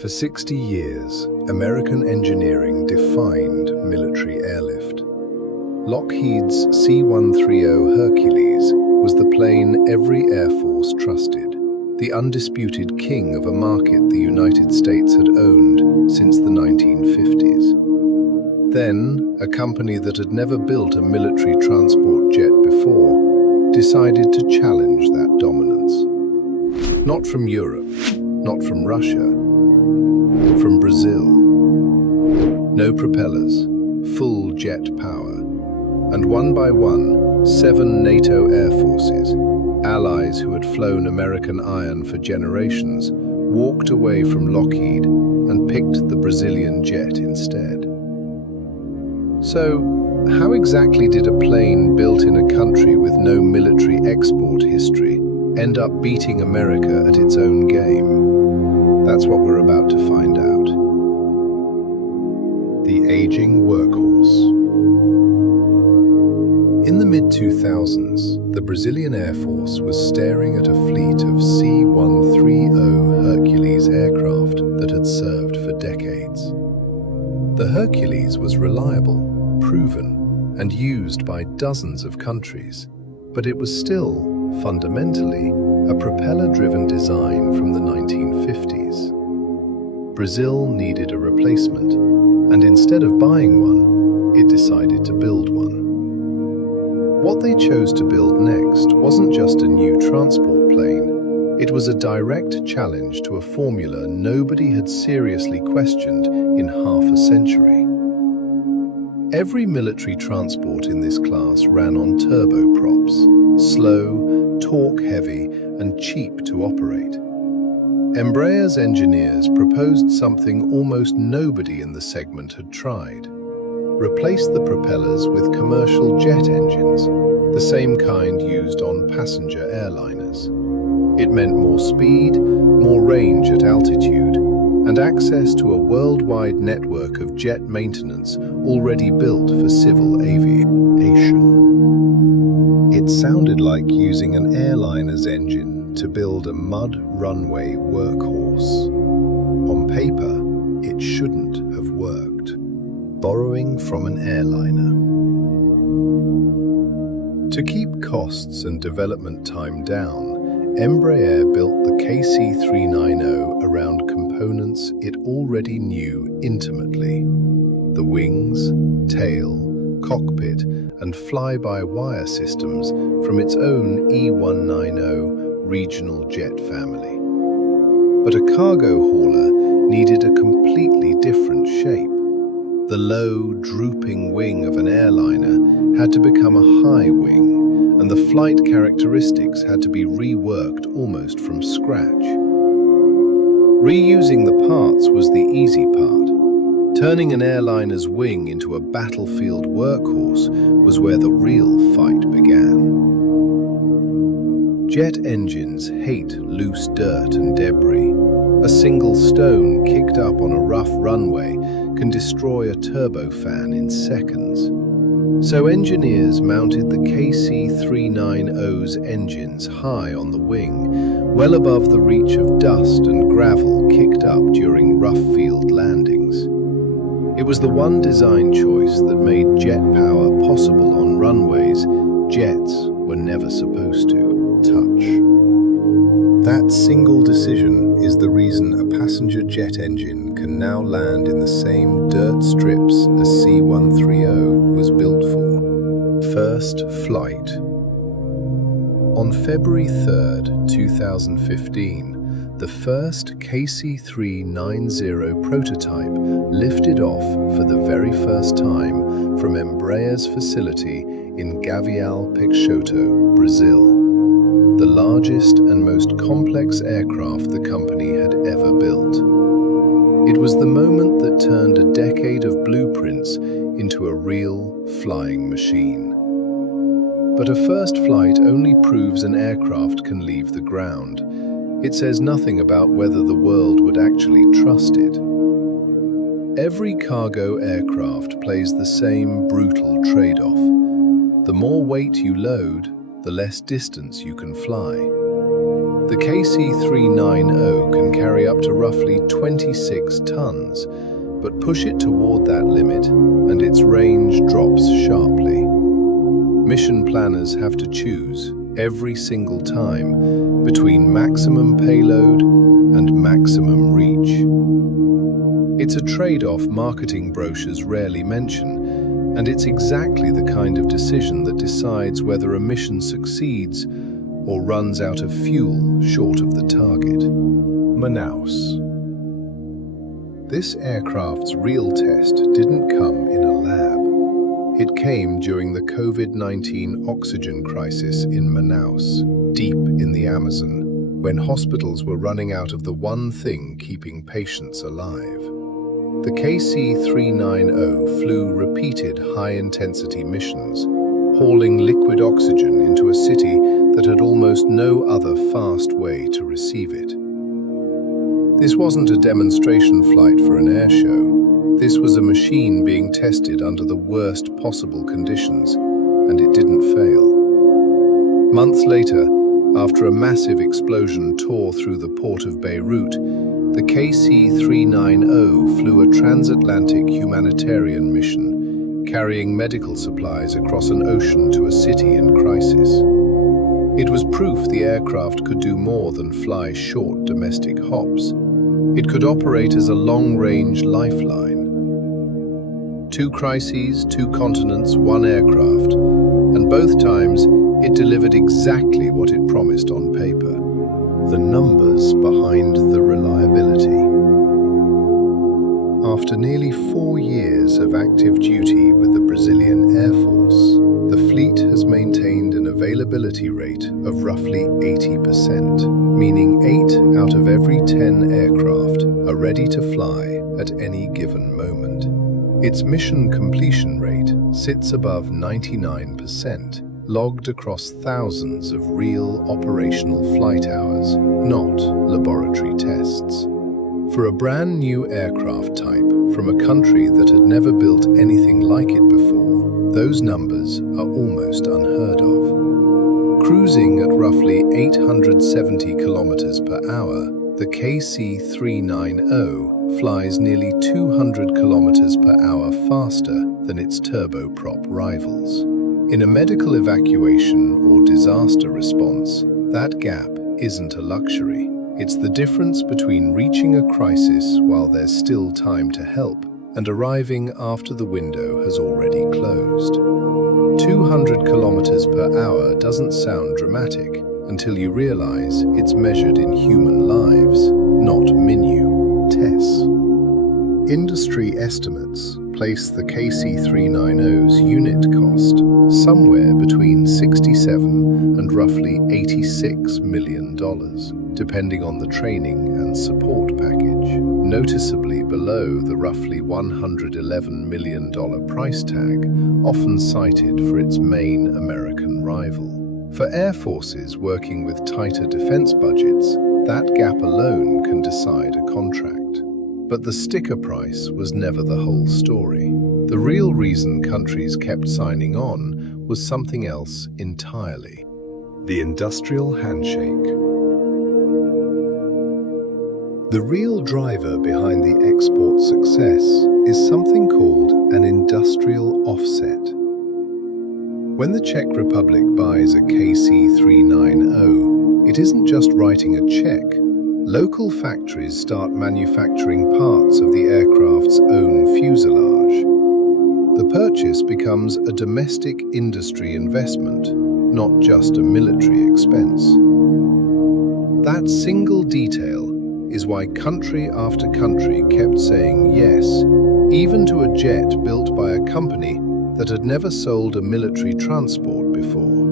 For 60 years, American engineering defined military airlift. Lockheed's C-130 Hercules was the plane every Air Force trusted, the undisputed king of a market the United States had owned since the 1950s. Then, a company that had never built a military transport jet before decided to challenge that dominance. Not from Europe, not from Russia, from Brazil. No propellers, full jet power. And one by one, 7 NATO air forces, allies who had flown American iron for generations, walked away from Lockheed and picked the Brazilian jet instead. So, how exactly did a plane built in a country with no military export history end up beating America at its own game? That's what we're about to find out. The aging workhorse. In the mid-2000s, the Brazilian Air Force was staring at a fleet of C-130 Hercules aircraft that had served for decades. The Hercules was reliable, proven, and used by dozens of countries, but it was still, fundamentally, a propeller-driven design from the 1950s. Brazil needed a replacement, and instead of buying one, it decided to build one. What they chose to build next wasn't just a new transport plane, it was a direct challenge to a formula nobody had seriously questioned in half a century. Every military transport in this class ran on turboprops, slow, torque-heavy, and cheap to operate. Embraer's engineers proposed something almost nobody in the segment had tried. Replace the propellers with commercial jet engines, the same kind used on passenger airliners. It meant more speed, more range at altitude, and access to a worldwide network of jet maintenance already built for civil aviation. It sounded like using an airliner's engine to build a mud runway workhorse. On paper, it shouldn't have worked. Borrowing from an airliner. To keep costs and development time down, Embraer built the KC-390 around components it already knew intimately. The wings, tail, cockpit, and fly-by-wire systems from its own E190 regional jet family. But a cargo hauler needed a completely different shape. The low, drooping wing of an airliner had to become a high wing, and the flight characteristics had to be reworked almost from scratch. Reusing the parts was the easy part. Turning an airliner's wing into a battlefield workhorse was where the real fight began. Jet engines hate loose dirt and debris. A single stone kicked up on a rough runway can destroy a turbofan in seconds. So engineers mounted the KC-390's engines high on the wing, well above the reach of dust and gravel kicked up during rough field landings. It was the one design choice that made jet power possible on runways jets were never supposed to touch. That single decision is the reason a passenger jet engine can now land in the same dirt strips a C-130 was built for. First flight. On February 3rd, 2015, the first KC-390 prototype lifted off for the very first time from Embraer's facility in Gavião Peixoto, Brazil. The largest and most complex aircraft the company had ever built. It was the moment that turned a decade of blueprints into a real flying machine. But a first flight only proves an aircraft can leave the ground. It says nothing about whether the world would actually trust it. Every cargo aircraft plays the same brutal trade-off. The more weight you load, the less distance you can fly. The KC-390 can carry up to roughly 26 tons, but push it toward that limit and its range drops sharply. Mission planners have to choose every single time between maximum payload and maximum reach. It's a trade-off marketing brochures rarely mention, and it's exactly the kind of decision that decides whether a mission succeeds or runs out of fuel short of the target. Manaus. This aircraft's real test didn't come in a lab. It came during the COVID-19 oxygen crisis in Manaus, deep in the Amazon, when hospitals were running out of the one thing keeping patients alive. The KC-390 flew repeated high-intensity missions, hauling liquid oxygen into a city that had almost no other fast way to receive it. This wasn't a demonstration flight for an air show. This was a machine being tested under the worst possible conditions, and it didn't fail. Months later, after a massive explosion tore through the port of Beirut, the KC-390 flew a transatlantic humanitarian mission, carrying medical supplies across an ocean to a city in crisis. It was proof the aircraft could do more than fly short domestic hops. It could operate as a long-range lifeline. 2 crises, 2 continents, 1 aircraft, and both times it delivered exactly what it promised on paper. The numbers behind the reliability. After nearly 4 years of active duty with the Brazilian Air Force, the fleet has maintained an availability rate of roughly 80%, meaning 8 out of every 10 aircraft are ready to fly at any given moment. Its mission completion rate sits above 99%, logged across thousands of real operational flight hours, not laboratory tests. For a brand new aircraft type from a country that had never built anything like it before, those numbers are almost unheard of. Cruising at roughly 870 kilometers per hour, the KC-390 flies nearly 200 kilometers per hour faster than its turboprop rivals. In a medical evacuation or disaster response, that gap isn't a luxury. It's the difference between reaching a crisis while there's still time to help and arriving after the window has already closed. 200 kilometers per hour doesn't sound dramatic until you realize it's measured in human lives, not tests. Industry estimates place the KC-390's unit cost somewhere between $67 and roughly $86 million, depending on the training and support package, noticeably below the roughly $111 million price tag often cited for its main American rival. For air forces working with tighter defense budgets, that gap alone can decide a contract. But the sticker price was never the whole story. The real reason countries kept signing on was something else entirely: the industrial handshake. The real driver behind the export success is something called an industrial offset. When the Czech Republic buys a KC-390, it isn't just writing a check. Local factories start manufacturing parts of the aircraft's own fuselage. The purchase becomes a domestic industry investment, not just a military expense. That single detail is why country after country kept saying yes, even to a jet built by a company that had never sold a military transport before.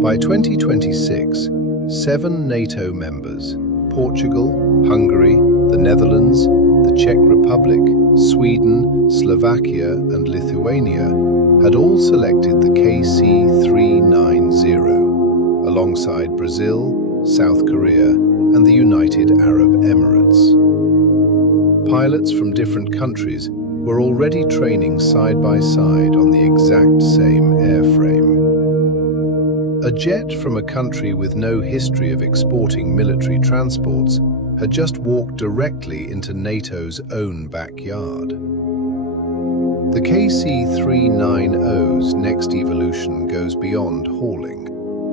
By 2026, 7 NATO members, Portugal, Hungary, the Netherlands, the Czech Republic, Sweden, Slovakia, and Lithuania had all selected the KC-390, alongside Brazil, South Korea, and the United Arab Emirates. Pilots from different countries were already training side by side on the exact same airframe. A jet from a country with no history of exporting military transports had just walked directly into NATO's own backyard. The KC-390's next evolution goes beyond hauling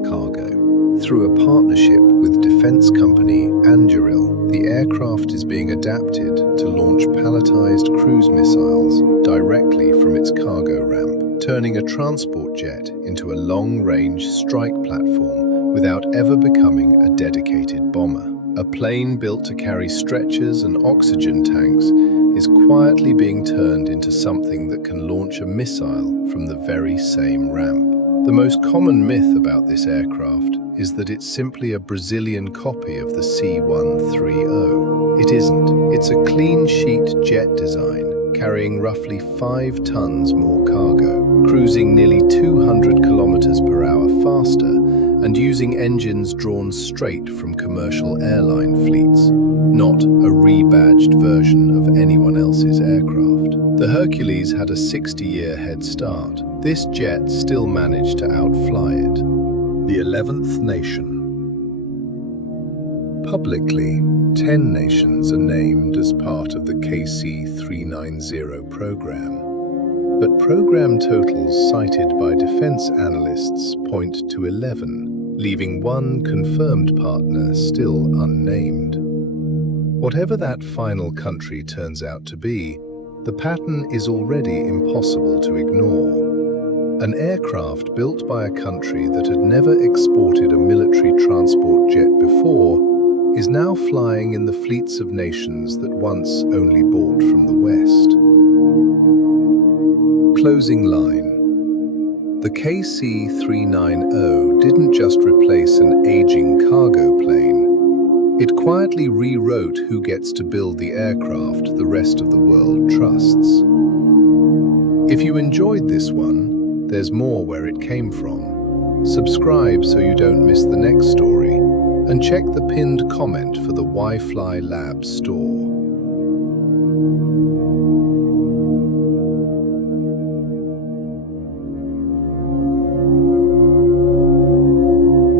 cargo. Through a partnership with defense company Embraer, the aircraft is being adapted to launch palletized cruise missiles directly from its cargo ramp, turning a transport jet into a long-range strike platform without ever becoming a dedicated bomber. A plane built to carry stretchers and oxygen tanks is quietly being turned into something that can launch a missile from the very same ramp. The most common myth about this aircraft is that it's simply a Brazilian copy of the C-130. It isn't. It's a clean-sheet jet design, carrying roughly 5 tons more cargo, cruising nearly 200 kilometers per hour faster, and using engines drawn straight from commercial airline fleets, not a rebadged version of anyone else's aircraft. The Hercules had a 60-year head start. This jet still managed to outfly it. The 11th nation. Publicly, 10 nations are named as part of the KC-390 program. But program totals cited by defense analysts point to 11, leaving one confirmed partner still unnamed. Whatever that final country turns out to be, the pattern is already impossible to ignore. An aircraft built by a country that had never exported a military transport jet before is now flying in the fleets of nations that once only bought from the West. Closing line. The KC-390 didn't just replace an aging cargo plane. It quietly rewrote who gets to build the aircraft the rest of the world trusts. If you enjoyed this one, there's more where it came from. Subscribe so you don't miss the next story, and check the pinned comment for the Whyfly Lab store.